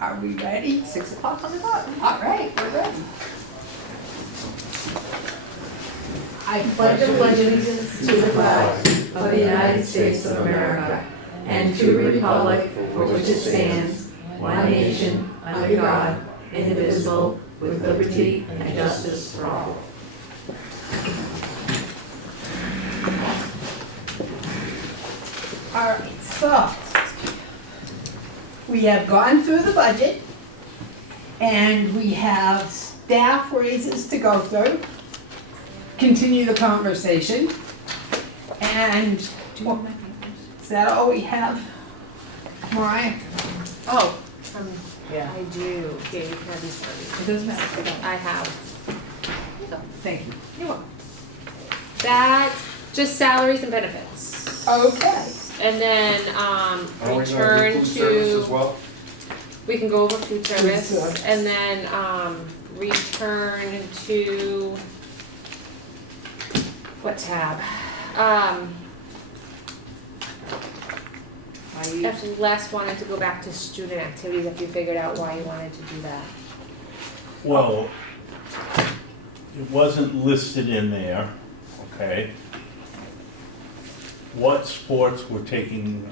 Are we ready? 6 o'clock on the dot. All right, we're ready. I pledge allegiance to the flag of the United States of America and to the republic for which it stands, one nation, under God, indivisible, with liberty and justice for all. All right, so we have gone through the budget and we have staff raises to go through, continue the conversation. And is that all we have, Mariah? Oh, Yeah. I do. Here, you can have these for It doesn't matter if I don't. me. I have. Thank you. You're welcome. That, just salaries and benefits. Okay. And then, Are we gonna do return food service as to, well? we can go over food service. service. And then, return to, what tab? If Les wanted to go back to student activities, if you figured out why you wanted to do that. Well, it wasn't listed in there, okay? What sports were taking,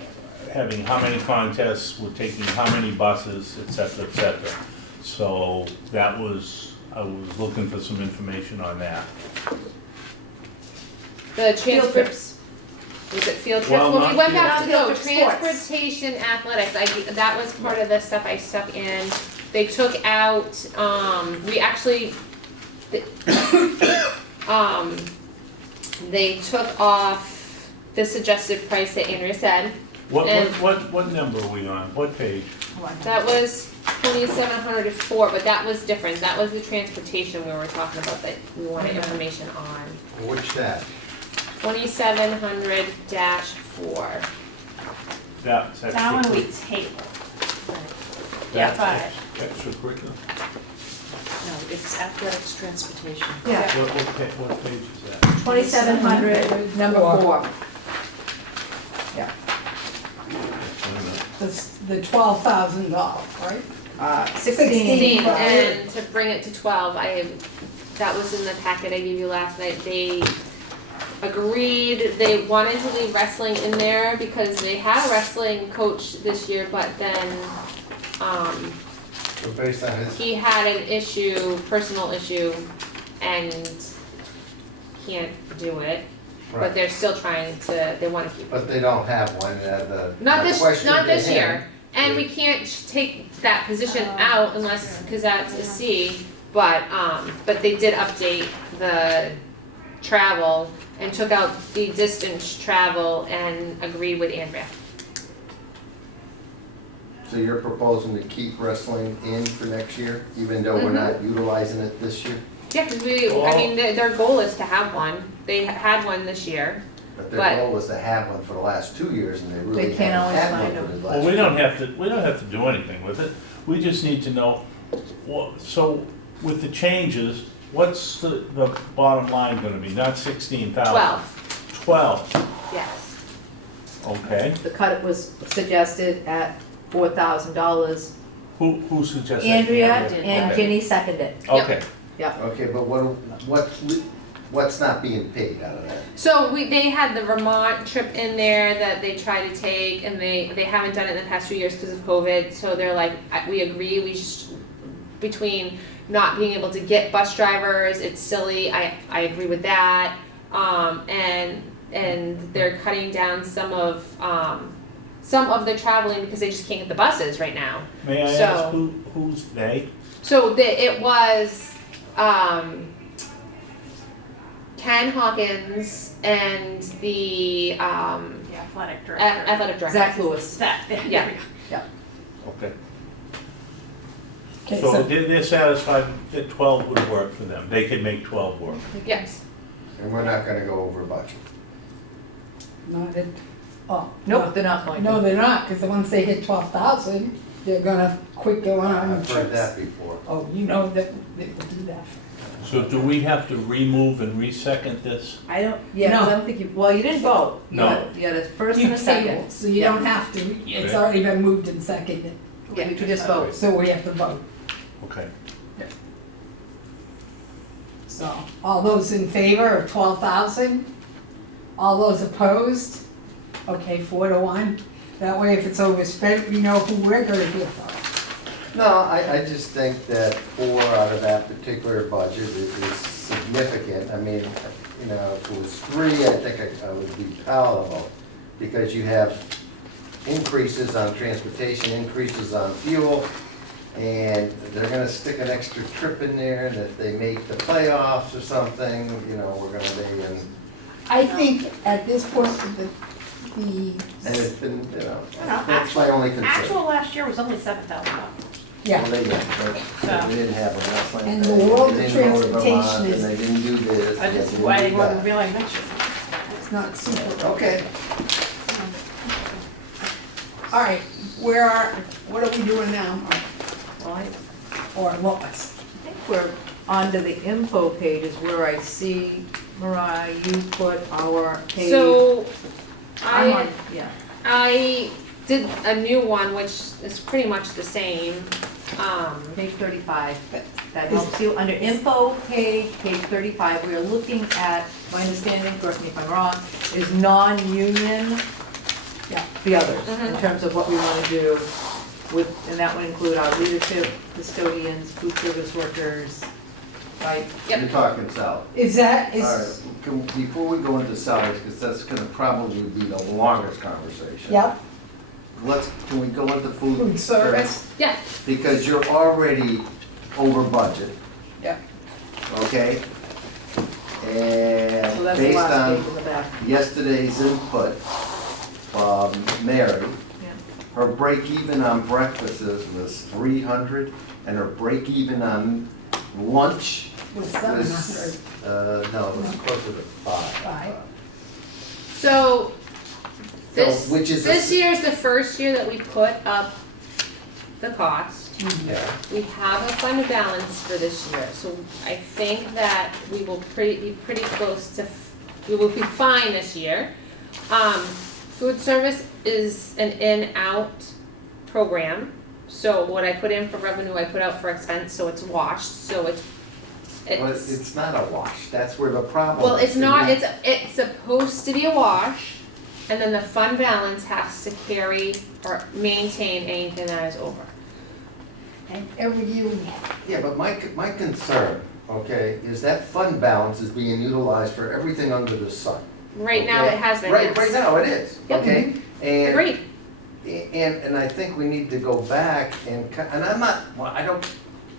having how many contests, were taking how many buses, et cetera, et cetera. So that was, I was looking for some information on that. The Field trips. Was it field trips? Well, Well, we not went back to field go, trips, sports. transportation, athletics, that was part of the stuff I stuck in. They took out, we actually, they took off the suggested price that Andrea said. And- What number are we on? What page? That was 2,704, but that was different, that was the transportation we were talking about that we wanted information on. Which tab? 2,700-4. That's That one we extra, table. that's but- extracurricular. No, it's athletics transportation. Yeah, What page is that? 2,700, number 4. The $12,000, right? 16. And to bring it to 12, that was in the packet I gave you last night, they agreed, they wanted to leave wrestling in there because they had a wrestling coach this year, but then, So based on his, he had an issue, personal issue, and can't do it, but right, they're still trying to, they wanna keep it. but they don't have one, the. Not my this, question not to this him- year, and we can't take that position out unless, cause that's a C, but they did update the travel and took out the distance travel and agreed with Andrea. So you're proposing to keep wrestling in for next year, even though we're not utilizing it this year? Yeah, cause I mean, their goal is to have one, they had one this year. But But- their goal was to have one for the last 2 years, and they really They can't haven't always had find one for them. the last. Well, we don't have to do anything with it. We just need to know, so with the changes, what's the bottom line gonna be? Not 16,000? 12, Yes. okay. The cut was suggested at $4,000. Who suggested? Andrea did. and Okay. Ginny seconded. Okay, Okay, but what's not being paid out of that? So they had the Vermont trip in there that they tried to take, and they haven't done it in the past few years because of COVID, so they're like, we agree, we just, between not being able to get bus drivers, it's silly, I agree with that, and they're cutting down some of the traveling because they just can't get the buses right now. may I So- ask who's they? So it was, Ken Hawkins and the, The athletic director. athletic director. Zach Lewis. Zach, there we Yeah. go. Okay. Okay, So so, they're satisfied that 12 would work for them. They could make 12 work. Yes. And we're not gonna go over budget. not it, oh. Nope, they're not going to. No, they're not, because once they hit 12,000, they're gonna quit going on I've heard that trips. before. Oh, you know that they will do that. So do we have to remove and resecond this? I don't, yeah, 'cause I No. don't think you, well, you didn't vote. No. You had a first You and a second. table, so you don't have to, it's Okay. already been moved and seconded. Yeah, you just vote. so we have to vote. Okay. So, all those in favor of 12,000? All those opposed? Okay, 4-1. That way, if it's overspent, we know who we're gonna give for. No, I just think that 4 out of that particular budget is significant. I mean, you know, if it was 3, I think I would be palatable, because you have increases on transportation, increases on fuel, and they're gonna stick an extra trip in there, and if they make the playoffs or something, you know, we're gonna be in, I think at this point, and it's been, you know, I don't know, that's my only concern. Actual last year was only $7,000. yeah, Well, they didn't have enough. like And that. the world of They didn't go to transportation Vermont, is- And they didn't do this. I and just, they didn't why do they wasn't that. really mentioned. it's not super. Okay. All right, what are we doing now, Mark? Well, I Or Lois? think we're onto the info pages where I see, Mariah, you put our page. So, I'm I, on, yeah. I did a new one, which is pretty much the same. Page 35, that helps you. Under info page 35, we are looking at, my understanding, correct me if I'm wrong, is non-union, Yeah. the others, in terms of what we want to do with, and that would include our leadership, custodians, food service workers, right? Yep. You're talking salary. Is that, All right, is, before we go into salaries, because that's gonna probably be the longest conversation. yep, Can we go into food? food service? Yeah, Because you're already over budget, Yeah. okay? So And that's the based last page on in the back. yesterday's input from Mary, Yeah. her break even on breakfasts was 300, and her break even on lunch Was was, 700. no, it was closer to 5. Five. so this, which is a this year is the first year that we put up the cost. Yeah, We have a fund balance for this year, so I think that we will be pretty close to, we will be fine this year. Food service is an in-out program, so what I put in for revenue, I put out for expense, so it's washed, so but it's not a wash, that's where the problem is. well, it's not, it's supposed to be a wash, and then the fund balance has to carry or maintain anything that is over. And every year we have. Yeah, but my concern, okay, is that fund balance is being utilized for everything under the sun. Right now, okay? it has been, Right, yes. right now it is, Yep. okay? And, Agreed. and I think we need to go back and I'm not, well,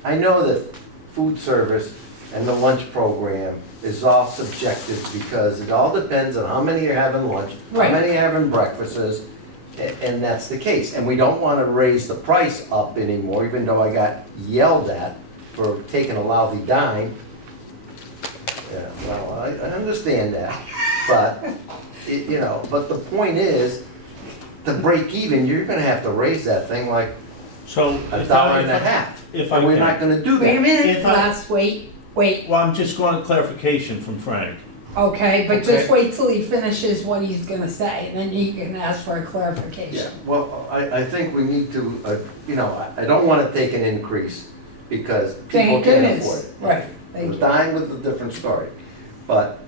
I know that food service and the lunch program is all subjective because it all depends on how many are having lunch, how Right. many are having breakfasts, and that's the case. And we don't wanna raise the price up anymore, even though I got yelled at for taking a lousy dime. Yeah, well, I understand that, but, you know, but the point is, to break even, you're gonna have to raise that thing like So. $1.50. If I And we're can. not gonna do Wait a that. minute, If I- wait, Well, I'm just going to clarification from Frank. okay, but just Okay. wait till he finishes what he's gonna say, and then he can ask for a Yeah, clarification. well, I think we need to, you know, I don't wanna take an increase because people Thank can't afford goodness, it. right, The thank you. dime was a different story. But,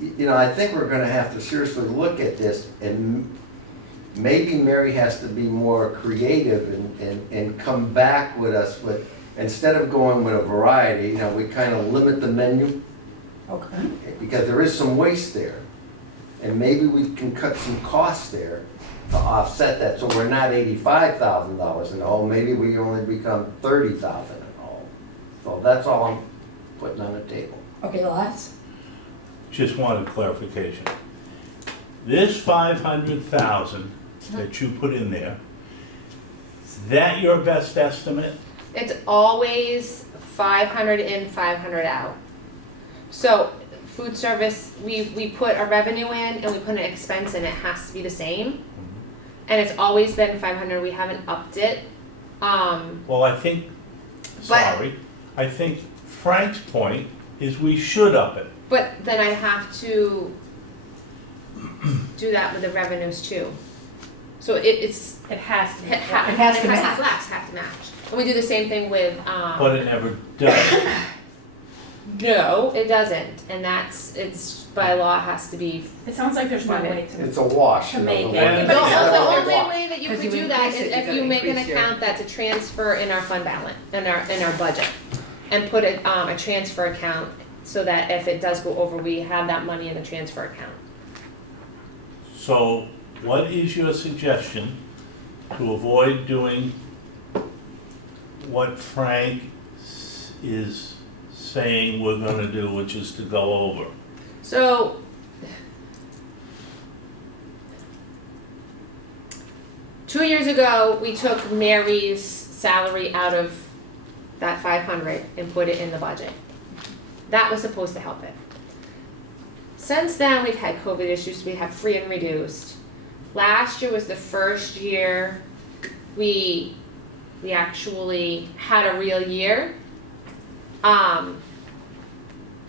you know, I think we're gonna have to seriously look at this, and maybe Mary has to be more creative and come back with us with, instead of going with a variety, you know, we kinda limit the menu, Okay, because there is some waste there. And maybe we can cut some costs there to offset that, so we're not $85,000 in the hole, maybe we only become 30,000 in the hole. So that's all I'm putting on the table. okay, Les? Just wanted clarification. This 500,000 that you put in there, is that your best estimate? It's always 500 in, 500 out. So, food service, we put a revenue in and we put an expense in, it has to be the same. And it's always been 500, we haven't upped it. Well, I think, But- I think Frank's point is we should up it. But then I'd have to do that with the revenues too. So it's, It has to be. It has to match. flex, have to match. And we do the same thing with, But it never does. no, it doesn't, and it's by law has to be. It sounds like there's no way to. It's a wash. To you know, make the it. way- But But it's also, the a only wash. way that you 'Cause could you do that increase is it, you if gotta you make an increase your- account that's a transfer in our fund balance, in our budget. And put it, a transfer account, so that if it does go over, we have that money in the transfer account. So what is your suggestion to avoid doing what Frank is saying we're gonna do, which is to go over? So. Two years ago, we took Mary's salary out of that 500 and put it in the budget. That was supposed to help it. Since then, we've had COVID issues, we have free and reduced. Last year was the first year we actually had a real year. And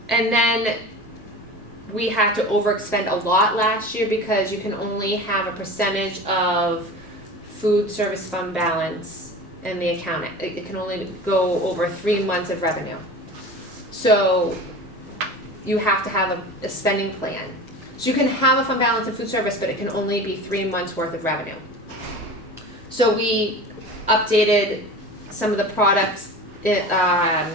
then we had to overexpend a lot last year because you can only have a percentage of food service fund balance in the account. It can only go over 3 months of revenue. So you have to have a spending plan. So you can have a fund balance in food service, but it can only be 3 months worth of revenue. So we updated some of the products, Well,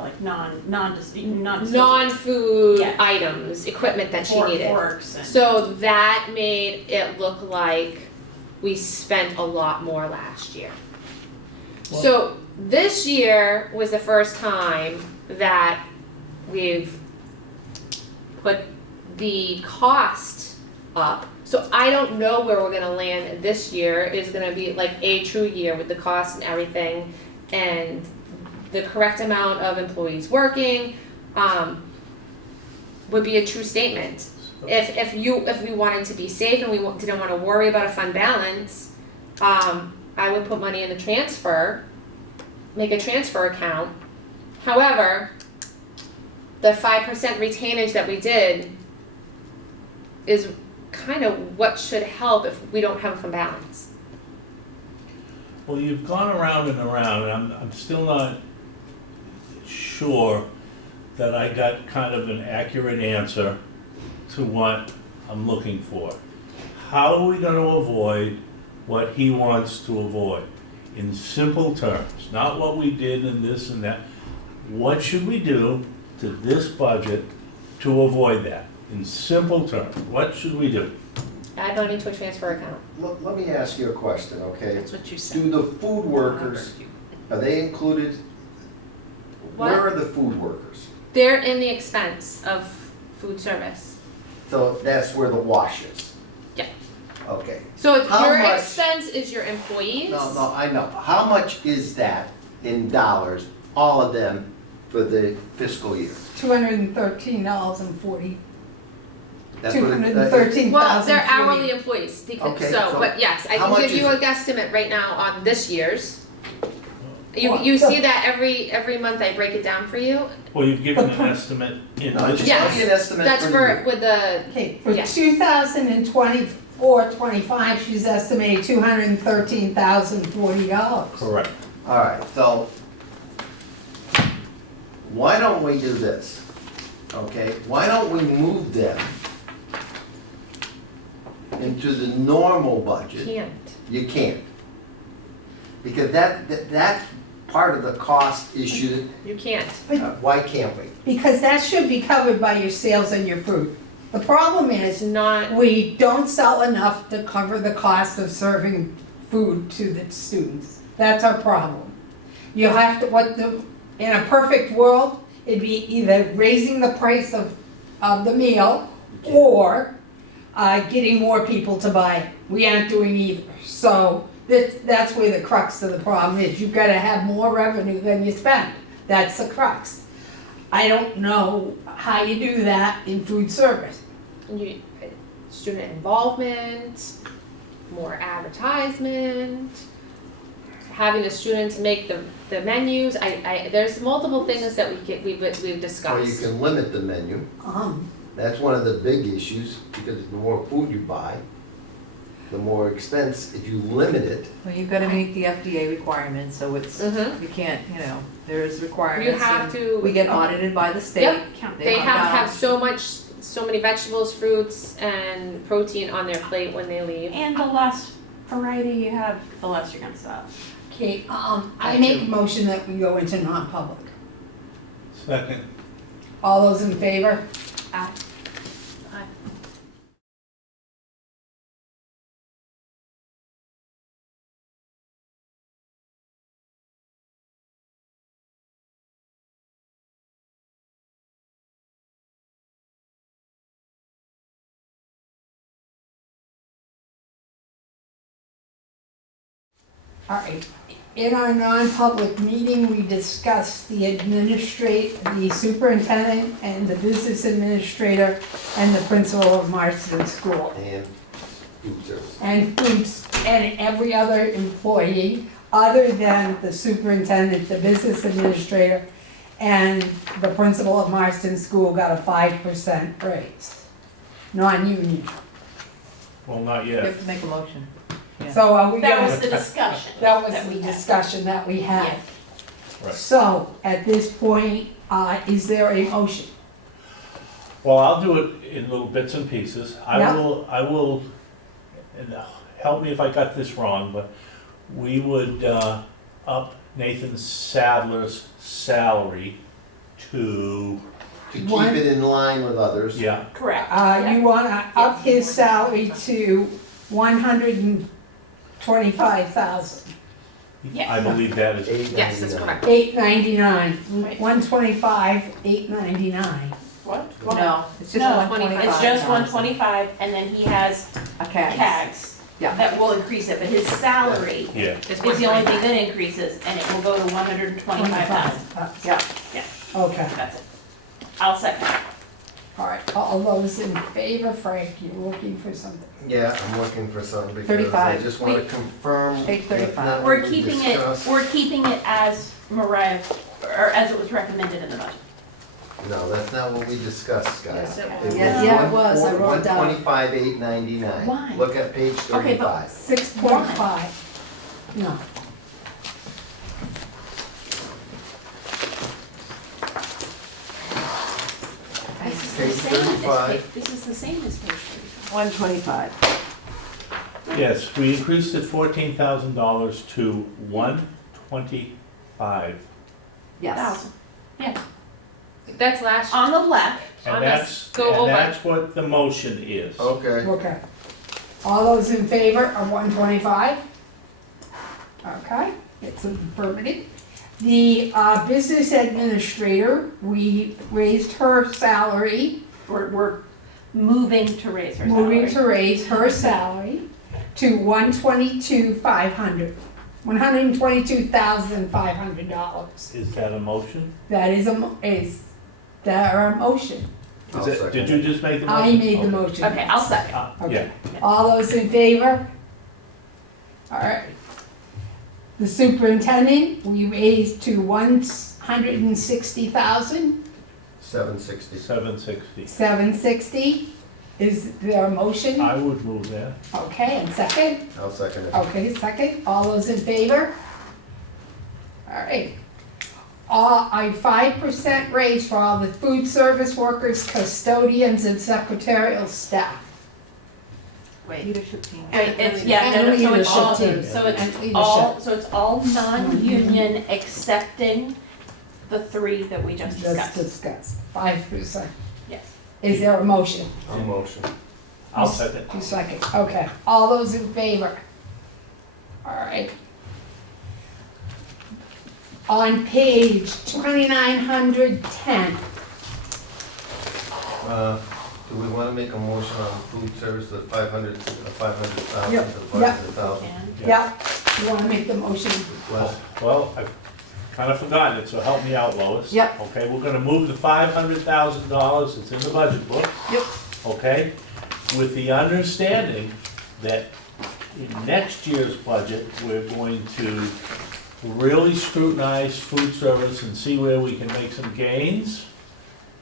like non-food non-food Yeah. items, equipment that she needed. forks and. So that made it look like we spent a lot more last year. So this year was the first time that we've put the cost up. So I don't know where we're gonna land this year. Is gonna be like a true year with the cost and everything, and the correct amount of employees working, would be a true statement. If we wanted to be safe and we didn't wanna worry about a fund balance, I would put money in the transfer, make a transfer account. However, the 5% retainage that we did is kind of what should help if we don't have a fund balance. Well, you've gone around and around, and I'm still not sure that I got kind of an accurate answer to what I'm looking for. How are we gonna avoid what he wants to avoid? In simple terms, not what we did and this and that. What should we do to this budget to avoid that? In simple terms, what should we do? Add money to a transfer account. Let me ask you a question, okay? That's what you said. Do the food workers, are they included? Where What? are the food workers? They're in the expense of food service. So that's where the wash is? Yeah. Okay. So it's How your much- expense is your employees. No, I know. How much is that in dollars, all of them, for the fiscal year? $213.40. That's what it- $213,040. Well, they're hourly employees, because, Okay, so, so but yes, I how can much give you is a guesstimate right now on this year's. You Well, see that every month I break it down for you? Well, you've given an estimate in No, this. just Yes, give me an estimate That's for for, you. with the, Okay, for Yeah. 2024-25, she's estimated $213,040. Correct. All right, so why don't we do this? Okay, why don't we move them into the normal budget? can't. You can't. Because that's part of the cost issue. You can't. Why can't we? Because that should be covered by your sales and your food. The problem It's is, not, we don't sell enough to cover the cost of serving food to the students. That's our problem. You have to, in a perfect world, it'd be either raising the price of the meal or getting more people to buy it. We aren't doing either. So that's where the crux of the problem is. You've gotta have more revenue than you spend. That's the crux. I don't know how you do that in food service. student involvement, more advertisement, having the students make the menus, there's multiple things that we've discussed. Or you can limit the menu. That's one of the big issues, because the more food you buy. the more expense, if you limit it. Well, you've gotta meet the FDA requirements, so it's, Mhm. you can't, there's requirements. You have and to. We get audited by the state. Yep. Count. They have to have so many vegetables, fruits, and protein on their plate when they leave. And the less variety you have, the less you're gonna sell. Okay, I make a motion that we go into non-public. Second. All those in favor? All right, in our non-public meeting, we discussed the superintendent and the business administrator and the principal of Marston School. And food service. And foods, and every other employee, other than the superintendent, the business administrator, and the principal of Marston School got a 5% raise, non-union. Well, not You yet. have to make a motion. Yeah. So are we That gonna? was the discussion. That was that the we had. discussion that we had. Yeah. Right. So, at this point, is there a motion? Well, I'll do it in little bits and pieces. Yeah. I will, and help me if I got this wrong, but we would up Nathan Sadler's salary to, To keep One- it in line with others. yeah, Correct. You wanna up his salary to 125,000, Yes. I believe that is, Yes, that's correct. 899, Right. 125, 899. What? No, it's just No, 125. It's just 125, and then he has A CAGS. CAGs Yeah. that will increase it, but his salary yeah. It's is the only thing 125. that increases, and it will go to 125,000. Yeah. Okay, That's it. I'll second. all right, all those in favor, Frank, you're looking for something? Yeah, I'm looking for some because I 35. just wanna Wait. confirm. Page 35. that We're we keeping discussed. it as Mariah, or as it was recommended in the budget. No, that's not what we discussed, guys. Yes, it was Yeah, it was. I wrote down. 125,899. Why? Look at page Okay, but- 35. 6.5, no. This is Page the same as 35. This is the same as page 35. 125. Yes, we increased it $14,000 to 125. Yes. 1,000. Yeah, That's last. on the black. On And this, that's, go and over. that's what the motion is. Okay. Okay. All those in favor of 125? Okay, it's affirmative. The business administrator, we raised her salary, We're moving to raise her salary. moving to raise her salary to $122,500, $122,500. Is that a motion? That is that our motion? I'll Is it, second did you it. just make the motion? I made the Okay. motion. Okay, I'll second. Yeah, All those in favor? All right. The superintendent, we raised to 160,760. 760. Is there a motion? I would move that. Okay, and second? I'll second it. Okay, second. All those in favor? All right. A 5% raise for all the food service workers, custodians, and secretarial staff. Wait, Leadership team. it's, And yeah, no, so it's leadership all, team. so And it's leadership. all, so it's all non-union excepting the three that we just Just discussed. discussed, 5%. Yes. Is there a motion? I'll motion. I'll second. Two seconds, okay. All those in favor? All right. On page 2910, Do we wanna make a motion on food service, the 500,000 Yep, to the yep. 500,000? And yeah, you wanna make the motion? Well, Well, I've kind of forgotten it, so help me out, Lois. Yep. Okay, we're gonna move the $500,000, it's in the budget book. Yep. Okay, with the understanding that in next year's budget, we're going to really scrutinize food service and see where we can make some gains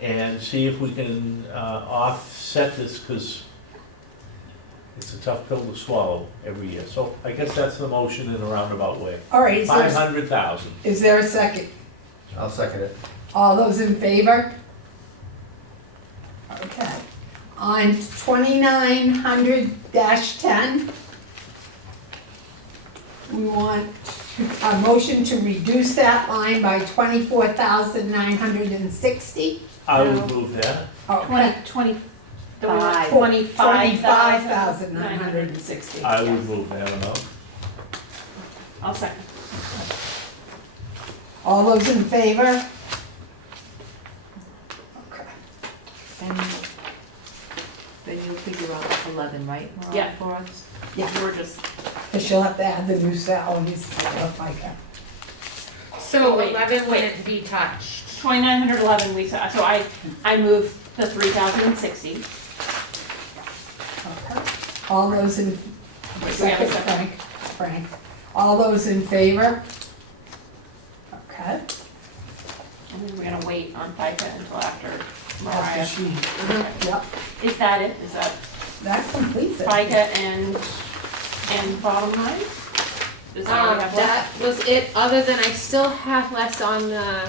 and see if we can offset this, because It's a tough pill to swallow every year, so I guess that's the motion in a roundabout way. All right, $500,000. is there a second? I'll second it. All those in favor? Okay. On 2900-10, we want a motion to reduce that line by 24,960. I would move that. Okay. 25,960. I would move that amount. I'll second. All those in favor? Okay. And then you'll figure out like 11, right, Maura, Yeah. for us? Yeah. We're just, Because she'll have to add the new salaries to the FICA. So Wait, 11 wait. wouldn't be touched. 2,911, we saw, so I moved the 3,060. Okay. All those in, Wait, we have a second. Frank. All those in favor? Okay. And then we're gonna wait on FICA until after After Mariah. she, Okay. yep, Is that it? Is that that completes it. FICA and bottom line? Is that what we have left? That was it, other than I still have less on the,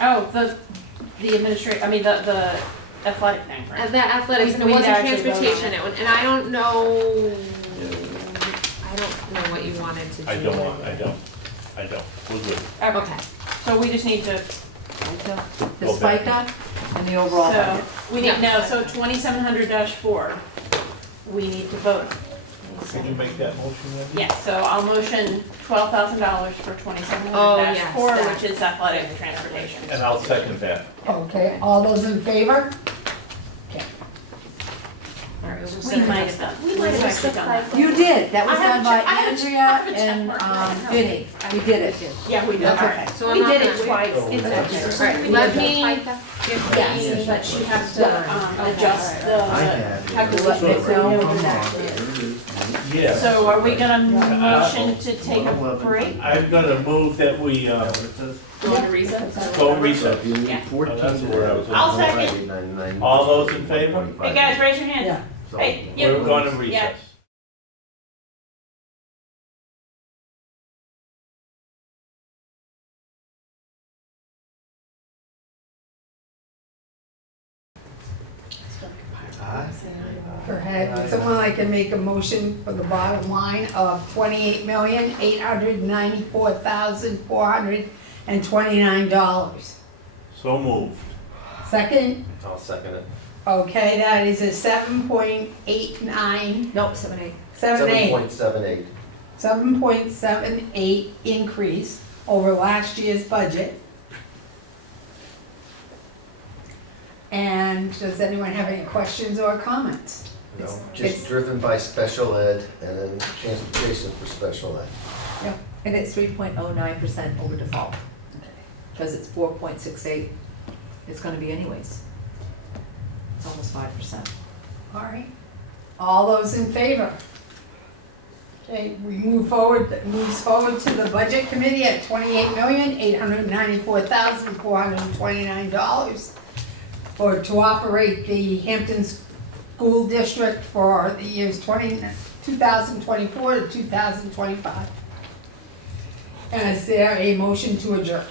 Oh, the administrative, I mean, the athletic thing, right? the athletics, and it We wasn't actually voted on transportation, it. and I don't know, I don't know what you wanted to do. I don't. We're good. Okay, So we just need to, FICA, the Go back. FICA and the overall so, budget. we need, Yeah. no, so 2,700-4, we need to vote. Can you make that motion, Wendy? Yes, so I'll motion $12,000 for 2,700-4, Oh, yes, that. which is athletic transportation. And I'll second that. Okay, all those in favor? alright, we'll We send might it. have actually done that. You did, that was I have done a by check- I have a check- Andrea I have a check and mark. Vinnie, we did it. Yeah, we did, That's alright. okay. So We I'm did not it gonna- twice. Oh, It's that's okay. okay. Alright, let me, Yes, but she has to adjust the, have to Let me know when that Yes. So are we gonna motion to take a break? I'm gonna move that we, Go into recess? go recess. Yeah. Oh, that's where I was. I'll second. All those in favor? Hey, guys, raise your hand. Yeah. Hey, We're you. going to Yeah. recess. Perhaps, would someone like to make a motion for the bottom line of $28,894,429? So moved. Second? I'll second it. Okay, that is a 7.89, Nope, 7-8. 7.8, 7.78. 7.78 increase over last year's budget. And does anyone have any questions or comments? No, It's- just driven by special ed and then transportation for special ed. And it's 3.09% over default. Because it's 4.68, it's gonna be anyways. It's almost 5%. All right. All those in favor? Okay, we moves forward to the budget committee at $28,894,429 to operate the Hampton School District for the years 2024 to 2025. And is there a motion to adjourn?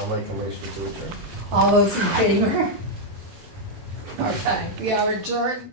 I'll make a motion to adjourn. All those in favor? Okay, we are adjourned.